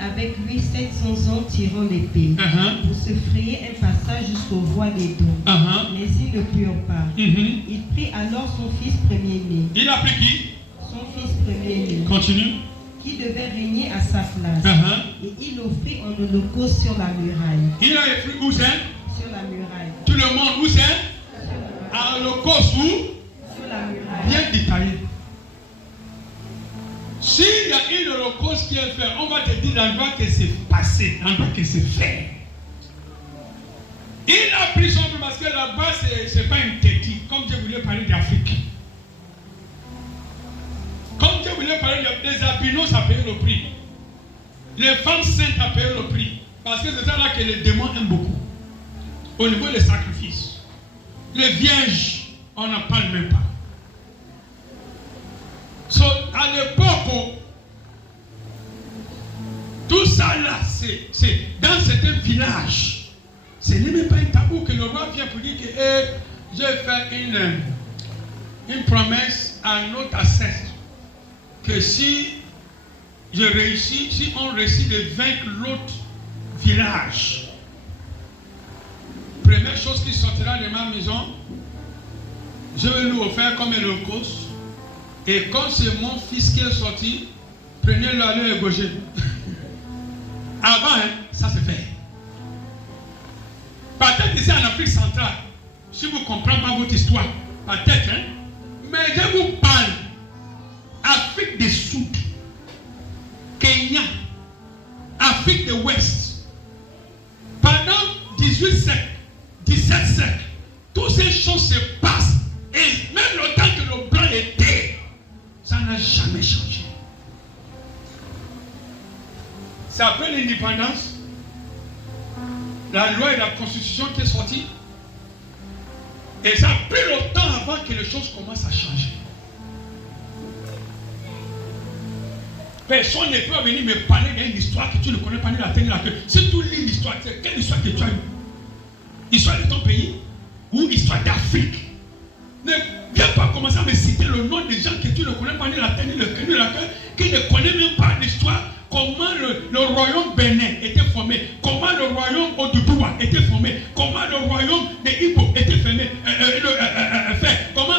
avec lui 700 ans tirant l'épée pour se frayer un passage jusqu'aux voies des dons. Mais ils ne purent pas. Il prit alors son fils premier-né. Il a pris qui? Son fils premier-né. Continue. Qui devait régner à sa place. Et il l'offrit en holocauste sur la muraille. Il a écrit où c'est? Sur la muraille. Tout le monde, où c'est? À l'holocauste, où? Sur la muraille. Bien détaillé. S'il y a une holocauste qui est faite, on va te dire l'endroit que c'est passé, l'endroit que c'est fait. Il a pris son parce que là-bas, c'est pas interdit, comme je voulais parler d'Afrique. Comme je voulais parler des albinos, ça paye le prix. Les femmes saintes, ça paye le prix. Parce que c'est ça là que les démons aiment beaucoup. Au niveau des sacrifices. Les vierges, on n'en parle même pas. So, à l'époque, tout ça là, c'est dans certains villages. Ce n'est même pas un tabou que le roi vient pour dire que j'ai fait une promesse à notre ancêtre que si je réussis, si on réussit de vaincre l'autre village, première chose qui sortira de ma maison, je vais lui offrir comme un holocauste. Et quand c'est mon fils qui est sorti, prenez-le à l'œil gauche. Avant, ça se fait. Peut-être ici en Afrique centrale, si vous ne comprenez pas votre histoire, peut-être, mais je vous parle. Afrique du Sud, Kenya, Afrique de l'Ouest, pendant 18 siècles, 17 siècles, toutes ces choses se passent. Et même le temps que le blanc était, ça n'a jamais changé. C'est après l'indépendance, la loi et la constitution qui est sortie. Et ça a pris le temps avant que les choses commencent à changer. Personne ne peut venir me parler d'une histoire que tu ne connais pas ni la terre ni la queue. Si tu lis l'histoire, c'est quelle histoire que tu as eue? Histoire de ton pays ou histoire d'Afrique? Ne viens pas commencer à me citer le nom des gens que tu ne connais pas ni la terre ni la queue, qui ne connaissent même pas l'histoire. Comment le royaume Bénin était formé, comment le royaume Oduduwa était formé, comment le royaume des Igbo était fait, comment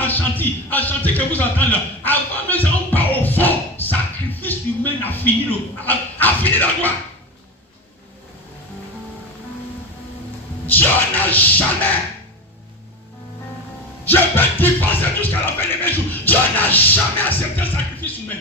Ashanti que vous entendez là. Avant même ça, on part au fond. Sacrifice humain a fini la loi. Dieu n'a jamais. Je peux divorcer jusqu'à la fin de mes jours. Dieu n'a jamais accepté un sacrifice humain.